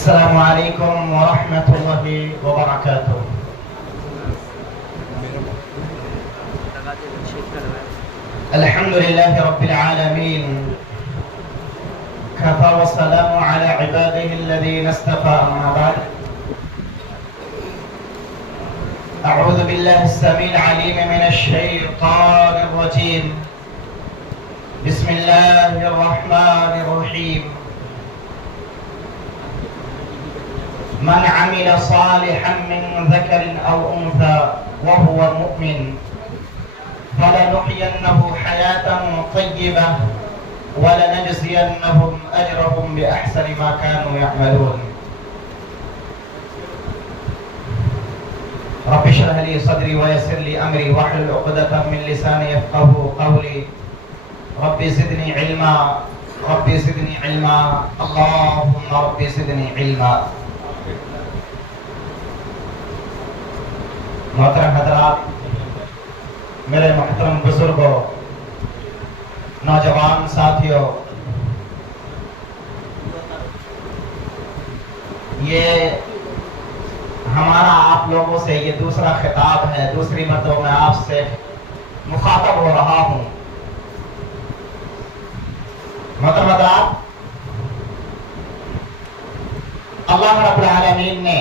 السلام عليكم ورحمة الله وبركاته. الحمد لله رب العالمين، كفى والسلام على عباده الذين اصطفى، أما بعد. أعوذ بالله السميع العليم من الشيطان الرجيم. بسم الله الرحمن الرحيم. من عمل صالحا من ذكر أو أنثى وهو مؤمن فلنحيينه حياة طيبة ولنجزينهم أجرهم بأحسن ما كانوا يعملون. رب اشرح لي صدري ويسر لي أمري واحلل عقدة من لساني يفقهوا قولي. رب زدني علما، رب زدني علما، اللهم رب زدني علما. محترم حضرات، میرے محترم بزرگوں، نوجوان ساتھیوں، یہ ہمارا آپ لوگوں سے یہ دوسرا خطاب ہے، دوسری مرتبہ میں آپ سے مخاطب ہو رہا ہوں. محترم حضرات، اللہ رب العالمین نے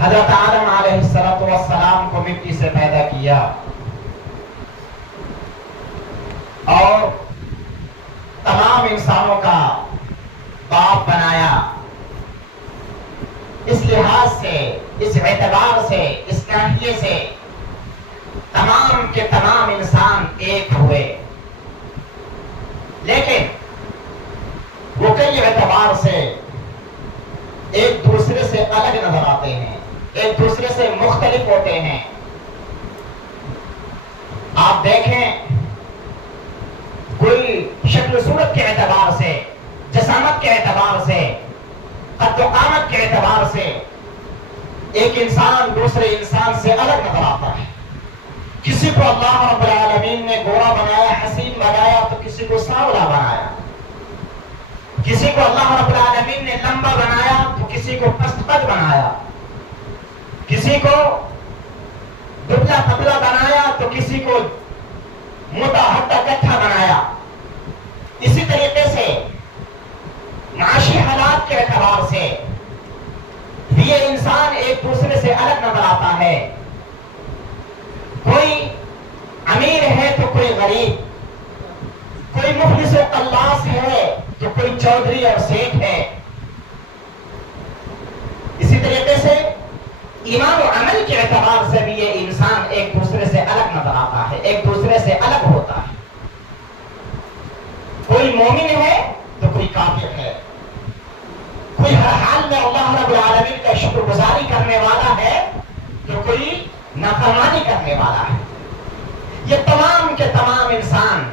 حضرت آدم علیہ السلام کو مٹی سے پیدا کیا اور تمام انسانوں کا باپ بنایا. اس لحاظ سے، اس اعتبار سے، اس ناحیے سے تمام کے تمام انسان ایک ہوئے، لیکن وہ کئی اعتبار سے ایک دوسرے سے الگ نظر آتے ہیں، ایک دوسرے سے مختلف ہوتے ہیں. آپ دیکھیں، کوئی شکل و صورت کے اعتبار سے، جسامت کے اعتبار سے، قد و قامت کے اعتبار سے ایک انسان دوسرے انسان سے الگ نظر آتا ہے. کسی کو اللہ رب العالمین نے گورا بنایا، حسین بنایا، تو کسی کو سانولا بنایا. کسی کو اللہ رب العالمین نے لمبا بنایا تو کسی کو پست قد بنایا. کسی کو دبلا پتلا بنایا تو کسی کو موٹا ہٹا کٹھا بنایا. اسی طریقے سے معاشی حالات کے اعتبار سے یہ انسان ایک دوسرے سے الگ نظر آتا ہے. کوئی امیر ہے تو کوئی غریب، کوئی مفلس و قلاص ہے تو کوئی چودھری اور سیٹھ ہے. اسی طریقے سے ایمان و عمل کے اعتبار سے بھی یہ انسان ایک دوسرے سے الگ نظر آتا ہے، ایک دوسرے سے الگ ہوتا ہے. کوئی مومن ہے تو کوئی کافر ہے. کوئی ہر حال میں اللہ رب العالمین کا شکر گزاری کرنے والا ہے تو کوئی نافرمانی کرنے والا ہے. یہ تمام کے تمام انسان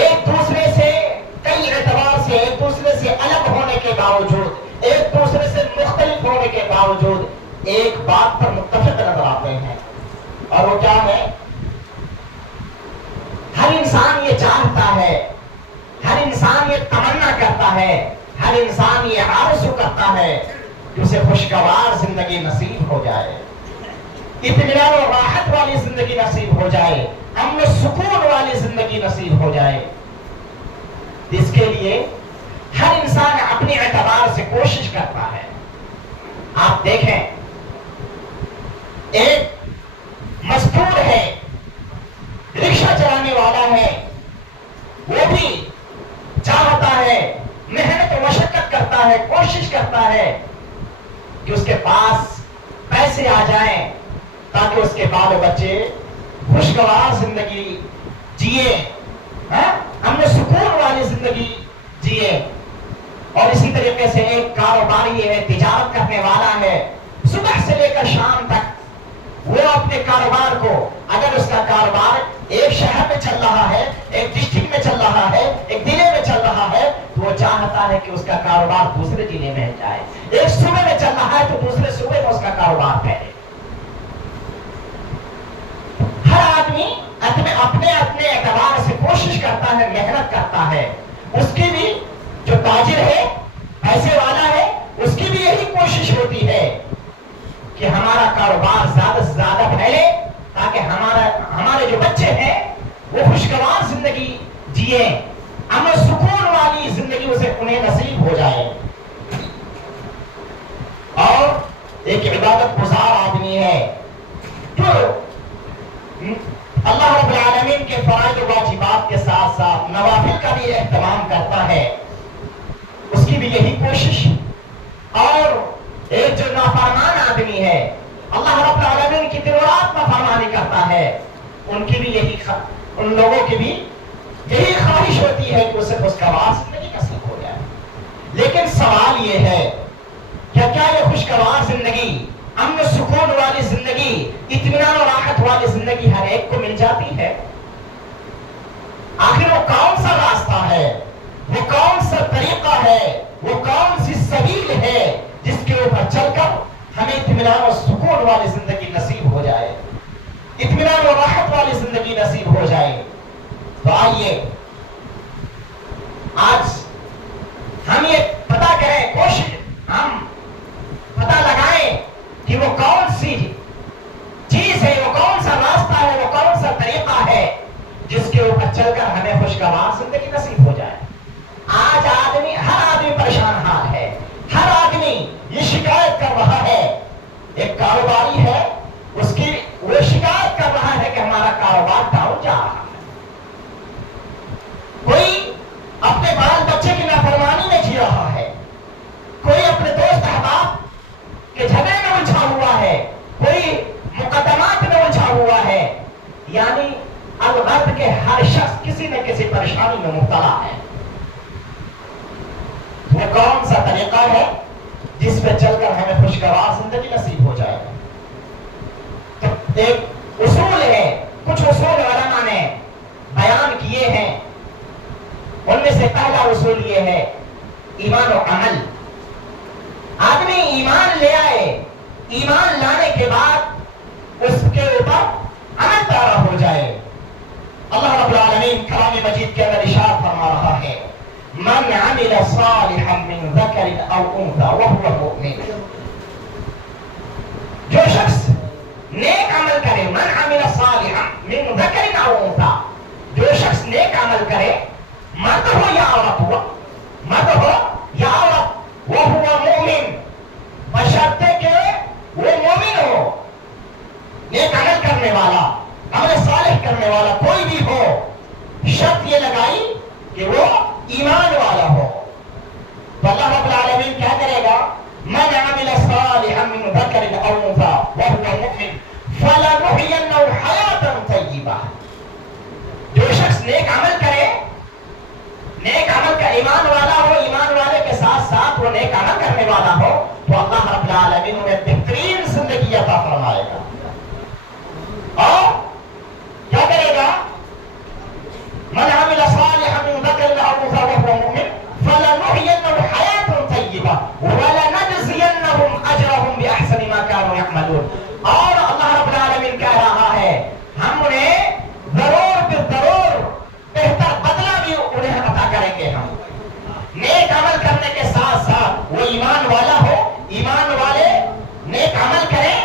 ایک دوسرے سے کئی اعتبار سے، ایک دوسرے سے الگ ہونے کے باوجود، ایک دوسرے سے مختلف ہونے کے باوجود ایک بات پر متفق نظر آتے ہیں، اور وہ کیا ہے؟ ہر انسان یہ چاہتا ہے، ہر انسان یہ تمنا کرتا ہے، ہر انسان یہ آرزو کرتا ہے کہ اسے خوشگوار زندگی نصیب ہو جائے، اطمینان و راحت والی زندگی نصیب ہو جائے، امن و سکون والی زندگی نصیب ہو جائے. اس کے لیے ہر انسان اپنے اعتبار سے کوشش کرتا ہے. آپ دیکھیں، ایک مزدور ہے، رکشہ چلانے والا ہے، وہ بھی چاہتا ہے، محنت و مشقت کرتا ہے، کوشش کرتا ہے کہ اس کے پاس پیسے آ جائیں تاکہ اس کے بال و بچے خوشگوار زندگی جیے، ہم نے سکون والی زندگی جیے. اور اسی طریقے سے ایک کاروباری ہے، تجارت کرنے والا ہے، صبح سے لے کر شام تک وہ اپنے کاروبار کو، اگر اس کا کاروبار ایک شہر میں چل رہا ہے، ایک ڈسٹرکٹ میں چل رہا ہے، ایک ضلع میں چل رہا ہے، تو وہ چاہتا ہے کہ اس کا کاروبار دوسرے ضلع میں جائے. ایک صوبے میں چل رہا ہے تو دوسرے صوبے میں اس کا کاروبار پھیلے. ہر آدمی اپنے اعتبار سے کوشش کرتا ہے، محنت کرتا ہے. اس کی بھی جو تاجر ہے پیسے والا ہے اس کی بھی یہی کوشش ہوتی ہے کہ ہمارا کاروبار زیادہ سے زیادہ پھیلے تاکہ ہمارے جو بچے ہیں وہ خوشگوار زندگی جیے، امن سکون والی زندگی اسے انہیں نصیب ہو جائے۔ اور ایک عبادت گزار آدمی ہے جو اللہ رب العالمین کے فرائض و واجبات کے ساتھ ساتھ نوافل کا بھی اہتمام کرتا ہے، اس کی بھی یہی کوشش۔ اور ایک جو نافرمان آدمی ہے، اللہ رب العالمین کی دن رات نافرمانی کرتا ہے، ان لوگوں کی بھی یہی خواہش ہوتی ہے کہ اسے خوشگوار زندگی نصیب ہو جائے۔ لیکن سوال یہ ہے کہ کیا یہ خوشگوار زندگی، امن سکون والی زندگی، اطمینان اور راحت والی زندگی ہر ایک کو مل جاتی ہے؟ آخر وہ کون سا راستہ ہے، وہ کون سا طریقہ ہے، وہ کون سی سبیل ہے جس کے اوپر چل کر ہمیں اطمینان اور سکون والی زندگی نصیب ہو جائے، اطمینان اور راحت والی زندگی نصیب ہو جائے؟ تو آئیے آج ہم یہ پتہ کریں، ہم پتہ لگائیں کہ وہ کون سی چیز ہے، وہ کون سا راستہ ہے، وہ کون سا طریقہ ہے جس کے اوپر چل کر ہمیں خوشگوار زندگی نصیب ہو جائے۔ آج ہر آدمی پریشان حال ہے، ہر آدمی یہ شکایت کر رہا ہے، ایک کاروباری ہے وہ شکایت کر رہا ہے کہ ہمارا کاروبار ڈاؤن جا رہا ہے، کوئی اپنے بال بچے کی نافرمانی میں جی رہا ہے، کوئی اپنے دوست احباب کے جھگڑے میں الجھا ہوا ہے، کوئی مقدمات میں الجھا ہوا ہے، یعنی الغرب کے ہر شخص کسی نہ کسی پریشانی میں مبتلا ہے۔ وہ کون سا طریقہ ہے جس پہ چل کر ہمیں خوشگوار زندگی نصیب ہو جائے گا؟ تو ایک اصول ہے، کچھ اصول علماء نے بیان کیے ہیں، ان میں سے پہلا اصول یہ ہے ایمان و عمل۔ آدمی ایمان لے آئے، ایمان لانے کے بعد اس کے اوپر عمل پیرا ہو جائے۔ اللہ رب العالمین کلام مجید کے اندر ارشاد فرما رہا ہے، من عمل صالحا من ذکر او انثى وهو مؤمن، جو شخص نیک عمل کرے، من عمل صالحا من ذکر او انثى، جو شخص نیک عمل کرے، مرد ہو یا عورت ہو، مرد ہو یا عورت، وهو مؤمن، بشرطے کہ وہ مومن ہو، نیک عمل کرنے والا، عمل صالح کرنے والا کوئی بھی ہو، شرط یہ لگائی کہ وہ ایمان والا ہو۔ تو اللہ رب العالمین کیا کرے گا؟ من عمل صالحا من ذکر او انثى وهو مؤمن فلنحيينه حیاتا طیبہ، جو شخص نیک عمل کرے، نیک عمل کا ایمان والا ہو، ایمان والے کے ساتھ ساتھ وہ نیک عمل کرنے والا ہو، تو اللہ رب العالمین انہیں بہترین زندگی عطا فرمائے گا۔ اور کیا کرے گا؟ من عمل صالحا من ذکر او انثى وهو مؤمن فلنحيينه حیاتا طیبہ ولنجزینهم اجرهم باحسن ما كانوا يعملون۔ اور اللہ رب العالمین کہہ رہا ہے ہم انہیں ضرور بالضرور بہتر بدلہ بھی انہیں عطا کریں گے۔ ہم نیک عمل کرنے کے ساتھ ساتھ وہ ایمان والا ہو، ایمان والے نیک عمل کریں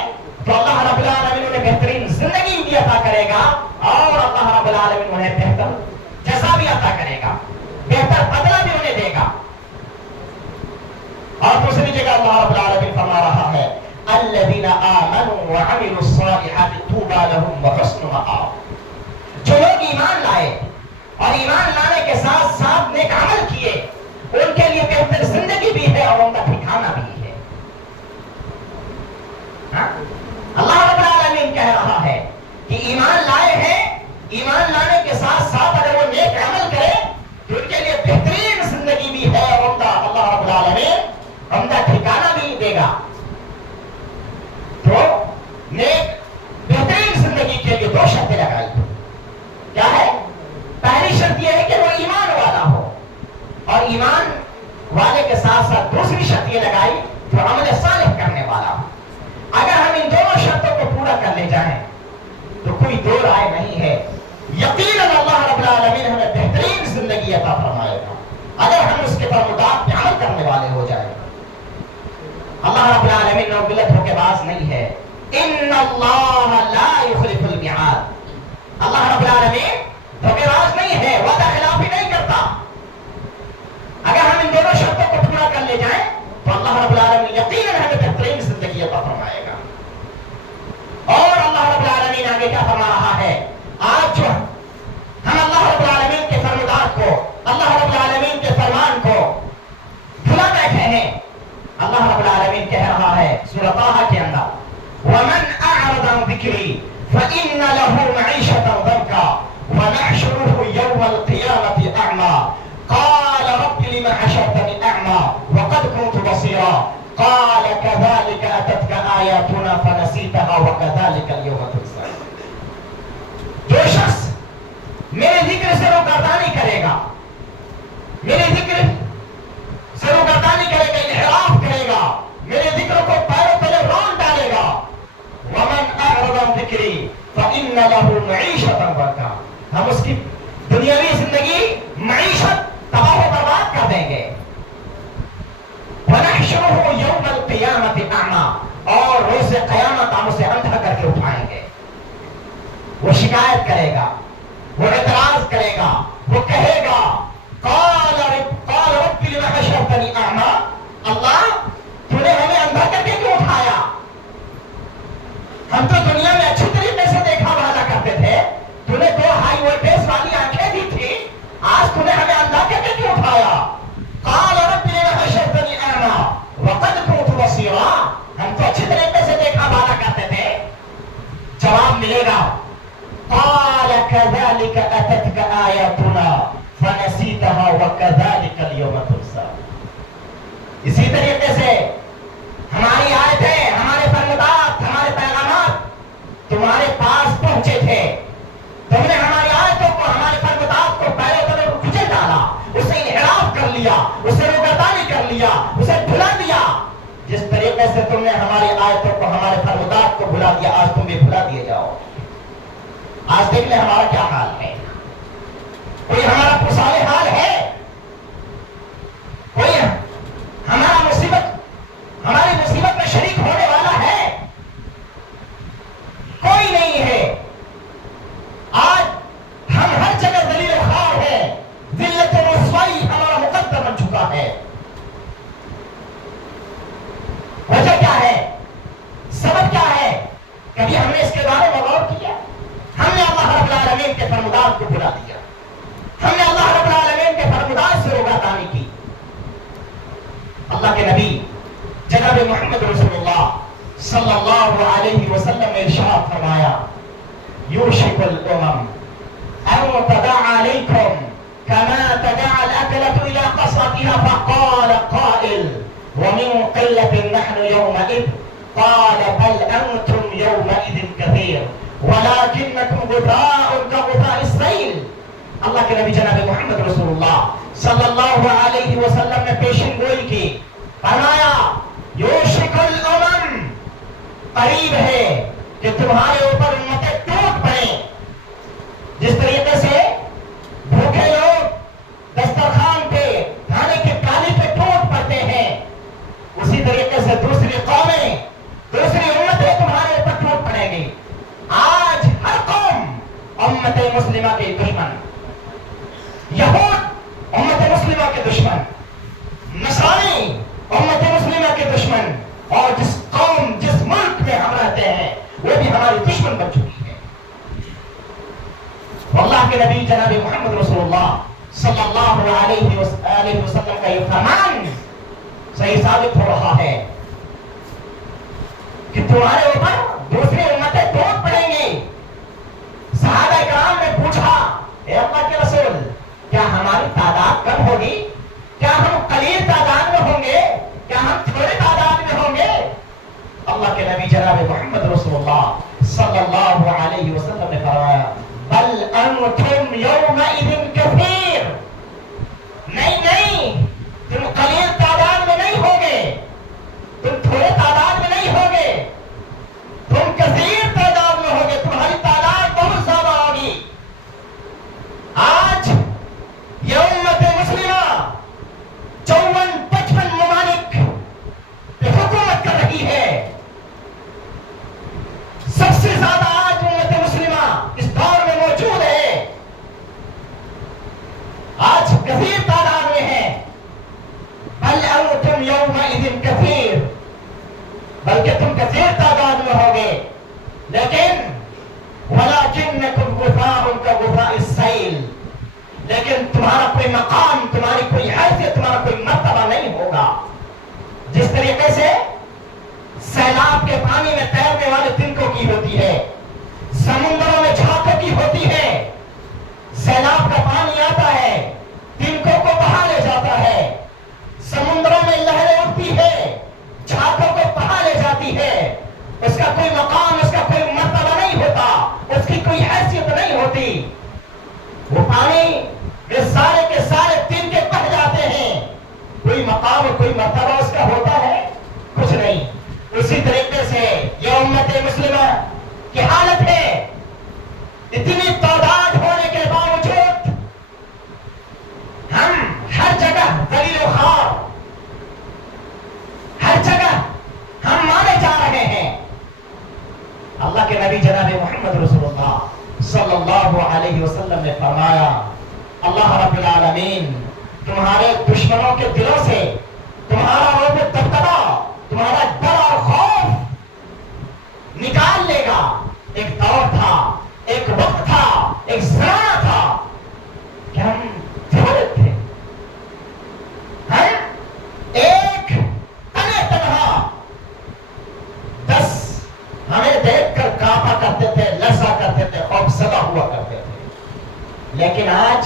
تو اللہ رب العالمین انہیں بہترین زندگی بھی عطا کرے گا، اور اللہ رب العالمین انہیں بہتر جزا بھی عطا کرے گا، بہتر بدلہ بھی انہیں دے گا۔ اور دوسری جگہ اللہ رب العالمین فرما رہا ہے الذین آمنوا وعملوا الصالحات طوبى لهم وحسن مآب، جو لوگ ایمان لائے اور ایمان لانے کے ساتھ ساتھ نیک عمل کیے، ان کے لیے بہتر زندگی بھی ہے اور ان کا ٹھکانہ بھی ہے۔ اللہ رب العالمین کہہ رہا ہے کہ ایمان لائے ہیں، ایمان لانے کے ساتھ ساتھ اگر وہ نیک عمل کرے تو ان کے لیے بہترین زندگی بھی ہے، اور ان کا اللہ رب العالمین ان کا ٹھکانہ بھی دے گا۔ تو نیک بہترین زندگی کے لیے دو شرطیں لگائی، کیا ہے؟ پہلی شرط یہ ہے کہ وہ ایمان والا ہو، اور ایمان والے کے ساتھ ساتھ دوسری شرط یہ لگائی جو عمل صالح کرنے والا ہو۔ اگر ہم ان دونوں شرطوں کو پورا کر لے جائیں تو کوئی دو رائے نہیں ہے، یقیناً اللہ رب العالمین ہمیں بہترین زندگی عطا فرمائے گا۔ فرمودات پہ عمل کرنے والے ہو جائے. اللہ رب العالمین نوبل دھوکے باز نہیں ہے. ان اللہ لا یخلف المیعاد. اللہ رب العالمین دھوکے باز نہیں ہے، وعدہ خلافی نہیں کرتا. اگر ہم ان دونوں شرطوں کو پورا کر لے جائیں تو اللہ رب العالمین یقیناً ہمیں بہترین زندگی عطا فرمائے گا. اور اللہ رب العالمین آگے کیا فرما رہا ہے؟ آج جو ہم اللہ رب العالمین کے فرمودات کو، اللہ رب العالمین کے فرمان کو بھلا بیٹھے ہیں، اللہ رب العالمین کہہ رہا ہے سورۃ طٰہٰ کے اندر وَمَنْ أَعْرَضَ عَنْ ذِكْرِي فَإِنَّ لَهُ مَعِيشَةً ضَنكًا وَنَحْشُرُهُ يَوْمَ الْقِيَامَةِ أَعْمَىٰ قَالَ رَبِّ لِمَ حَشَرْتَنِي أَعْمَىٰ وَقَدْ كُنتُ بَصِيرًا قَالَ كَذَٰلِكَ أَتَتْكَ آيَاتُنَا فَنَسِيتَهَا وَكَذَٰلِكَ الْيَوْمَ تُنسَىٰ. جو شخص میرے ذکر سے روگردانی کرے گا، میرے ذکر سے روگردانی کرے گا، انحراف کرے گا، میرے ذکر کو پیروں تلے رون ڈالے گا. وَمَنْ أَعْرَضَ عَنْ ذِكْرِي فَإِنَّ لَهُ مَعِيشَةً ضَنكًا. ہم اس کی دنیاوی زندگی معیشت تباہ و برباد کر دیں گے. وَنَحْشُرُهُ يَوْمَ الْقِيَامَةِ أَعْمَىٰ. اور روز قیامت ہم اسے اندھا کر کے اٹھائیں گے. وہ شکایت کرے گا، وہ اعتراض کرے گا، وہ کہے گا قال رب لم حشرتنی اعمیٰ. اللہ تو نے ہمیں اندھا کر کے کیوں اٹھایا؟ ہم تو دنیا میں اچھی طریقے سے دیکھا بھالا کرتے تھے، تو نے 2 ہائی وولٹیج والی آنکھیں دی تھی، آج تو نے ہمیں اندھا کر کے کیوں اٹھایا؟ قال رب لم حشرتنی اعمیٰ وقد كنت بصیرا. ہم تو اچھی طریقے سے دیکھا بھالا کرتے تھے. جواب ملے گا قال كذلك أتتك آياتنا فنسيتها وكذلك اليوم تنسى. اسی طریقے سے ہماری آیتیں، ہمارے فرمودات، ہمارے پیغامات تمہارے پاس پہنچے تھے، تم نے ہماری آیتوں کو، ہمارے فرمودات کو پیروں تلے کچل ڈالا، اسے انحراف کر لیا، اسے روگردانی کر لیا، اسے بھلا دیا. جس طریقے سے تم نے ہماری آیتوں کو، ہمارے فرمودات کو بھلا دیا، آج تم بھی بھلا دیے جاؤ. آج دیکھ لیں ہمارا کیا حال ہے. کوئی ہمارا پرسالے حال ہے؟ کوئی ہماری مصیبت میں شریک ہونے والا ہے؟ کوئی نہیں ہے. آج ہم ہر جگہ ذلیل خوار ہیں، ذلت و رسوائی ہمارا مقدر بن چکا ہے. وجہ کیا ہے؟ سبب کیا ہے؟ کبھی ہم نے اس کے بارے میں غور کیا؟ ہم نے اللہ رب العالمین کے فرمودات کو بھلا دیا، ہم نے اللہ رب العالمین کے فرمودات سے روگردانی کی. اللہ کے نبی جناب محمد رسول اللہ صلی اللہ علیہ وسلم نے ارشاد فرمایا یوشک الامم ان تدع علیکم كما تدع الاکلة الى قصعتها فقال قائل ومن قلة نحن يومئذ قال بل انتم يومئذ كثير ولكنكم غثاء كغثاء السيل. اللہ کے نبی جناب محمد رسول اللہ صلی اللہ علیہ وسلم نے پیشن گوئی کی، فرمایا یوشک الامم، قریب ہے کہ تمہارے اوپر امتیں ٹوٹ پڑیں. جس طریقے سے بھوکے لوگ دسترخوان پہ کھانے کی کالی پہ ٹوٹ پڑتے ہیں، اسی طریقے سے دوسری قومیں، دوسری امتیں تمہارے اوپر ٹوٹ پڑیں گی. آج ہر قوم امت مسلمہ کے دشمن، یہود امت مسلمہ کے دشمن، نصرانی امت مسلمہ کے دشمن، اور جس قوم، جس ملک میں ہم رہتے ہیں وہ بھی ہماری دشمن بن چکی ہے. اللہ کے نبی جناب محمد رسول اللہ صلی اللہ علیہ وسلم کا یہ فرمان صحیح ثابت ہو رہا ہے کہ تمہارے اوپر دوسری امتیں ٹوٹ پڑیں گی. صحابہ کرام نے پوچھا اے اللہ کے رسول، کیا ہماری تعداد کم ہوگی؟ کیا ہم قلیل تعداد میں ہوں گے؟ کیا ہم تھوڑے تعداد میں ہوں گے؟ اللہ کے نبی جناب محمد رسول اللہ صلی اللہ علیہ وسلم نے فرمایا بل انتم یومئذ کثیر. نہیں، تم قلیل تعداد میں نہیں ہوگے، تم تھوڑے تعداد میں نہیں ہوگے، تم کثیر تعداد میں ہوگے، تمہاری تعداد بہت زیادہ ہوگی. آج یہ امت مسلمہ جو کثیر تعداد میں ہیں. بل انتم یومئذ کثیر، بلکہ تم کثیر تعداد میں ہوگے، لیکن ولکنکم غثاء کغثاء السیل، لیکن تمہارا کوئی مقام، تمہاری کوئی حیثیت، تمہارا کوئی مرتبہ نہیں ہوگا. جس طریقے سے سیلاب کے پانی میں تیرنے والے تنکوں کی ہوتی ہے، سمندروں میں جھاکوں کی ہوتی ہے. سیلاب کا پانی آتا ہے، تنکوں کو بہا لے جاتا ہے، سمندروں میں لہریں اٹھتی ہے، جھاکوں کو بہا لے جاتی ہے. اس کا کوئی مقام، اس کا کوئی مرتبہ نہیں ہوتا، اس کی کوئی حیثیت نہیں ہوتی. وہ پانی یہ سارے کے سارے تنکے بہ جاتے ہیں، کوئی مقام اور کوئی مرتبہ اس کا ہوتا ہے؟ کچھ نہیں. اسی طریقے سے یہ امت مسلمہ کی حالت ہے. اتنی تعداد ہونے کے باوجود ہم ہر جگہ ذلیل و خوار، ہر جگہ ہم مانے جا رہے ہیں. اللہ کے نبی جناب محمد رسول اللہ صلی اللہ علیہ وسلم نے فرمایا، اللہ رب العالمین تمہارے دشمنوں کے دلوں سے تمہارا رعب و دبدبا، تمہارا ڈر اور خوف نکال لے گا. ایک دور تھا، ایک وقت تھا، ایک زمانہ تھا کہ ہم تھوڑے تھے، ہم ایک تنے تنہا 10 ہمیں دیکھ کر کانپا کرتے تھے، لرزا کرتے تھے، خوف زدہ ہوا کرتے تھے. لیکن آج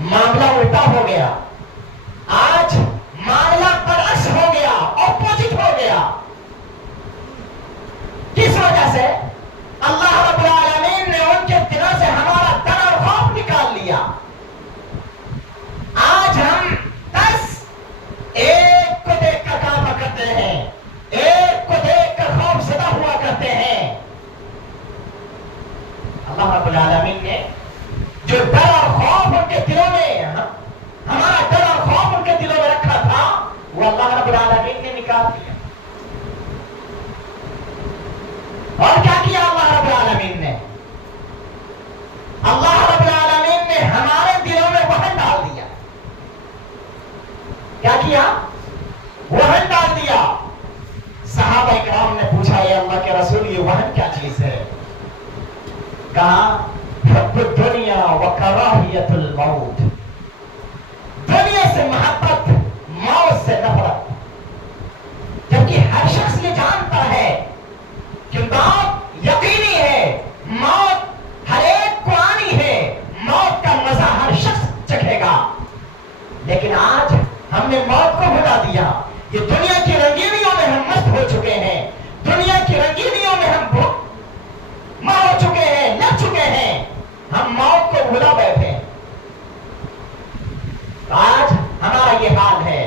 معاملہ الٹا ہو گیا. آج معاملہ برعکس ہو گیا، اپوزٹ ہو گیا. کس وجہ سے؟ اللہ رب العالمین نے ان کے دلوں سے ہمارا ڈر اور خوف نکال لیا. آج ہم 10 ایک کو دیکھ کر کانپا کرتے ہیں، ایک کو دیکھ کر خوف زدہ ہوا کرتے ہیں. اللہ رب العالمین نے جو ڈر اور خوف ان کے دلوں میں، ہمارا ڈر اور خوف ان کے دلوں میں رکھا تھا، وہ اللہ رب العالمین نے نکال دیا. اور کیا کیا اللہ رب العالمین نے؟ اللہ رب العالمین نے ہمارے دلوں میں وہن ڈال دیا. کیا کیا؟ وہن ڈال دیا. صحابہ کرام نے پوچھا، اے اللہ کے رسول یہ وہن کیا چیز ہے؟ کہا حب الدنیا وکراہیت الموت، دنیا سے محبت، موت سے نفرت. جبکہ ہر شخص یہ جانتا ہے کہ موت یقینی ہے، موت ہر ایک کو آنی ہے، موت کا مزہ ہر شخص چکھے گا. لیکن آج ہم نے موت کو بھلا دیا. یہ دنیا کی رنگینیوں میں ہم مست ہو چکے ہیں، دنیا کی رنگینیوں میں ہم ماں ہو چکے ہیں، لگ چکے ہیں، ہم موت کو بھلا بیٹھے. آج ہمارا یہ حال ہے،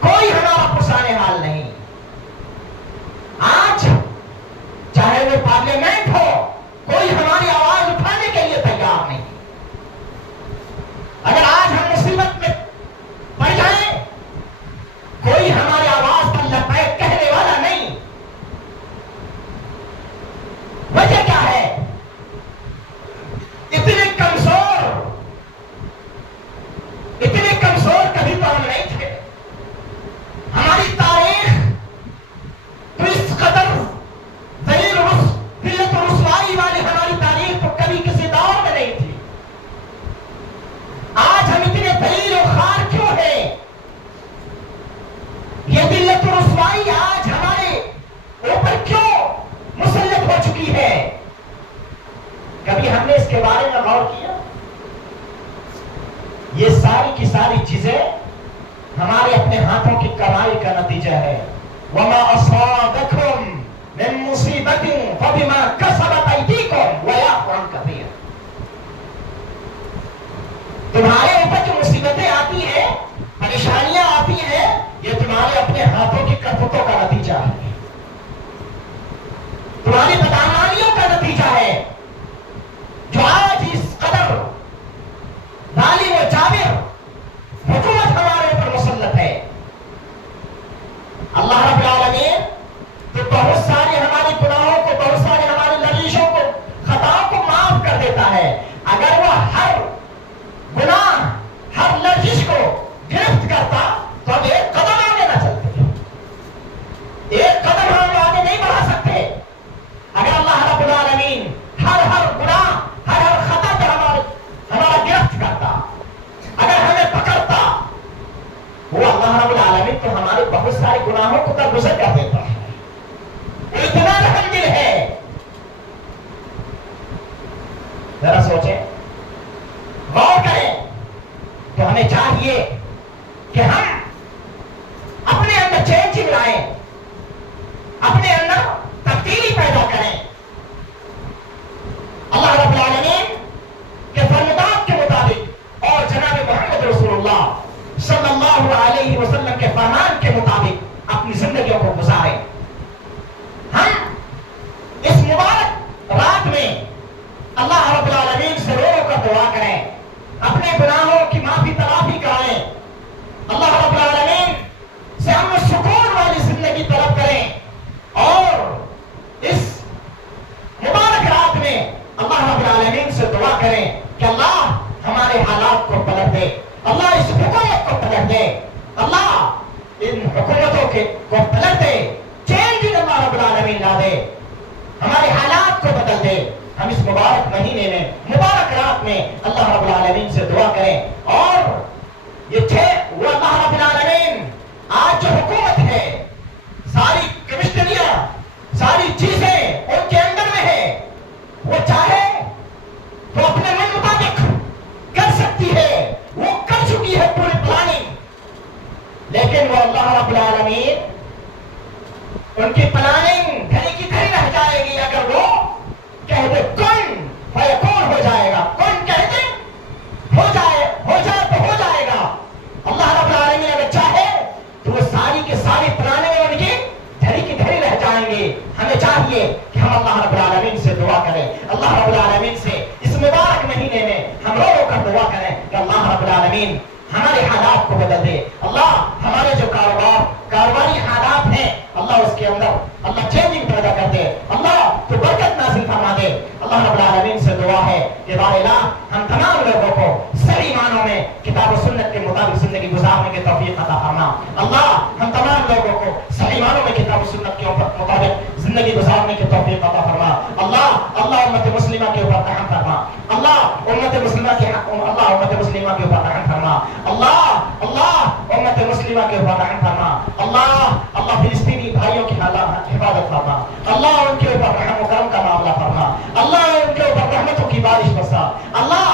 کوئی ہمارا پرسانے حال نہیں. آج چاہے وہ پارلیمنٹ ہو، کوئی ہماری آواز اٹھانے کے لیے تیار نہیں. اگر آج ہم مصیبت میں پڑ جائیں، کوئی ہماری آواز پر لبیک کہنے والا نہیں. وجہ کیا ہے؟ اتنے کمزور کبھی تو ہم نہیں تھے. ہماری تاریخ تو اس قدر ذلت و رسوائی والی ہماری تاریخ تو کبھی کسی دور میں نہیں تھی. آج ہم اتنے ذلیل و خوار کیوں ہیں؟ یہ ذلت و رسوائی آج ہمارے اوپر کیوں مسلط ہو چکی ہے؟ کبھی ہم نے اس کے بارے میں غور کیا؟ یہ ساری کی ساری چیزیں ہمارے اپنے ہاتھوں کی کمائی کا نتیجہ ہے. وَمَا أَصَابَكُم مِّن مُّصِيبَةٍ فَبِمَا كَسَبَتْ أَيْدِيكُمْ وَيَعْفُو عَن كَثِيرٍ. تمہارے اوپر جو مصیبتیں آتی ہیں، پریشانیاں آتی ہیں، یہ تمہارے اپنے ہاتھوں کی کرتوتوں کا نتیجہ ہے، تمہاری بدعمالیوں کا نتیجہ ہے، جو آج اس قدر ظالم و جابر حکومت ہمارے اوپر مسلط ہے. اللہ رب العالمین تو بہت سارے ہمارے گناہوں کو، بہت سارے ہماری لغزشوں کو، خطاؤں کو معاف کر دیتا ہے. اگر وہ ہر گناہ مالک تو ہمارے بہت سارے گناہوں کو درگزر کر دیتا ہے، وہ اتنا رحم دل ہے. ذرا سوچیں، غور کریں. تو ہمیں چاہیے کہ ہم اپنے اندر چینجنگ لائیں، اپنے اندر تبدیلی پیدا کریں. اللہ رب العالمین کے فرمودات کے مطابق اور جناب محمد رسول اللہ صلی اللہ علیہ وسلم کے فرمان کے مطابق اپنی زندگیوں کو گزاریں. ہم اس مبارک رات میں اللہ رب العالمین سے رو کر دعا کریں، اپنے گناہوں کی معافی تلافی کریں، اللہ رب العالمین سے ہم سکون والی زندگی طلب کریں، اور اس مبارک رات میں اللہ رب العالمین سے دعا کریں کہ اللہ ہمارے حالات کو پلٹ دے، اللہ اس حکومت کو پلٹ دے، اللہ ان حکومتوں کو پلٹ دے، چینج اللہ رب العالمین لا دے، ہمارے حالات کو بدل دے. ہم اس مبارک مہینے میں مبارک رات میں اللہ رب العالمین سے دعا کریں. اور یہ تھے وہ اللہ رب العالمین آج جو حکومت ہے، ساری کیمسٹریاں، ساری چیزیں ان کے اندر میں ہے، وہ چاہے تو اپنے من مطابق کر سکتی ہے، وہ کر چکی ہے پوری پلاننگ، لیکن وہ اللہ رب العالمین ان کی پلاننگ دھری کی دھری رہ جائے گی. اگر وہ کہہ دے کن فیکون ہو جائے گا، کن کہہ دے ہو جائے تو ہو جائے گا. اللہ رب العالمین اگر چاہے تو وہ ساری کے ساری پلاننگ ان کی دھری کی دھری رہ جائیں گے. ہمیں چاہیے کہ ہم اللہ رب العالمین سے دعا کریں، اللہ رب العالمین سے اس مبارک مہینے میں ہم رو رو کر دعا کریں کہ اللہ رب العالمین ہمارے حالات کو بدل دے. اللہ ہمارے جو کاروباری حالات ہیں، اللہ اس کے اندر اللہ چینجنگ پیدا کر دے، اللہ تو برکت نازل فرما دے. اللہ رب العالمین سے دعا ہے کہ بار الہ ہم تمام لوگوں کو صحیح معنوں میں کتاب و سنت کے مطابق زندگی گزارنے کی توفیق عطا فرما. اللہ ہم تمام لوگوں کو صحیح معنوں میں کتاب و سنت کے مطابق زندگی گزارنے کی توفیق عطا فرما. اللہ امت مسلمہ کے اوپر رحم فرما. اللہ امت مسلمہ کے اوپر رحم فرما. اللہ امت مسلمہ کے اوپر رحم فرما. اللہ فلسطینی بھائیوں کی حفاظت فرما. اللہ ان کے اوپر رحم و کرم کا معاملہ فرما. اللہ ان کے اوپر رحمتوں کی بارش برسا. اللہ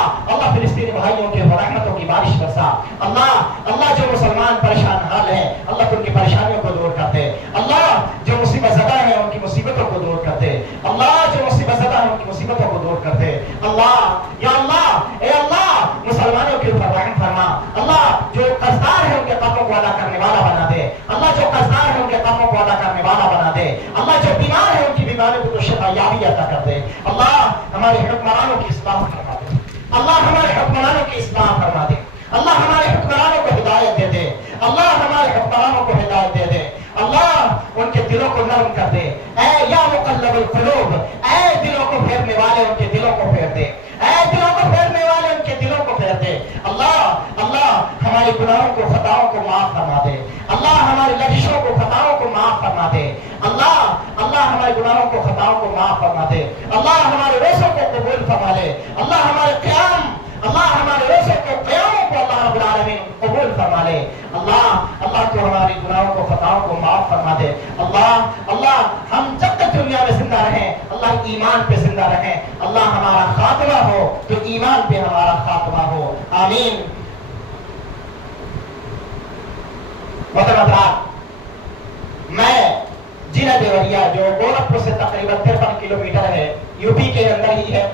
فلسطینی بھائیوں کے اوپر رحمتوں کی بارش برسا. اللہ جو مسلمان پریشان حال ہیں، اللہ ان کی پریشانیوں کو دور کر دے. اللہ جو مصیبت زدہ ہیں ان کی مصیبتوں کو دور کر دے. اللہ جو مصیبت زدہ ہیں ان کی مصیبتوں کو دور کر دے. یا اللہ اے اللہ مسلمانوں کے اوپر رحم فرما. اللہ جو قرضدار ہیں ان کے قرضوں کو ادا کرنے والا بنا دے. اللہ جو قرضدار ہیں ان کے قرضوں کو ادا کرنے والا بنا دے. اللہ جو بیمار ہیں ان کی بیماریوں کو تو شفا یابی عطا کر دے. اللہ ہمارے حکمرانوں کی اصلاح فرما دے. اللہ ہمارے حکمرانوں کی اصلاح فرما دے. اللہ ہمارے حکمرانوں کو ہدایت دے دے. اللہ ہمارے حکمرانوں کو ہدایت دے دے. اللہ ان کے دلوں کو نرم کر دے. اے یا مقلب القلوب، اے دلوں کو پھیرنے والے ان کے دلوں کو پھیر دے. اے دلوں کو پھیرنے والے ان کے دلوں کو پھیر دے. اللہ ہمارے گناہوں کو خطاؤں کو معاف فرما دے. اللہ ہماری لغزشوں کو خطاؤں کو معاف فرما دے. اللہ ہمارے گناہوں کو خطاؤں کو معاف فرما دے. اللہ ہمارے روزوں کو قبول فرما لے. اللہ ہمارے روزوں کو قیاموں کو اللہ رب العالمین قبول فرما لے. اللہ تو ہمارے گناہوں کو خطاؤں کو معاف فرما دے. اللہ ہم جب تک دنیا میں زندہ رہیں اللہ ایمان پہ زندہ رہیں. اللہ ہمارا خاتمہ ہو تو ایمان پہ ہمارا خاتمہ ہو. آمین. میں ضلع دیوریا جو گورکھپور سے تقریباً 53 کلومیٹر ہے، یو پی کے اندر ہی ہے،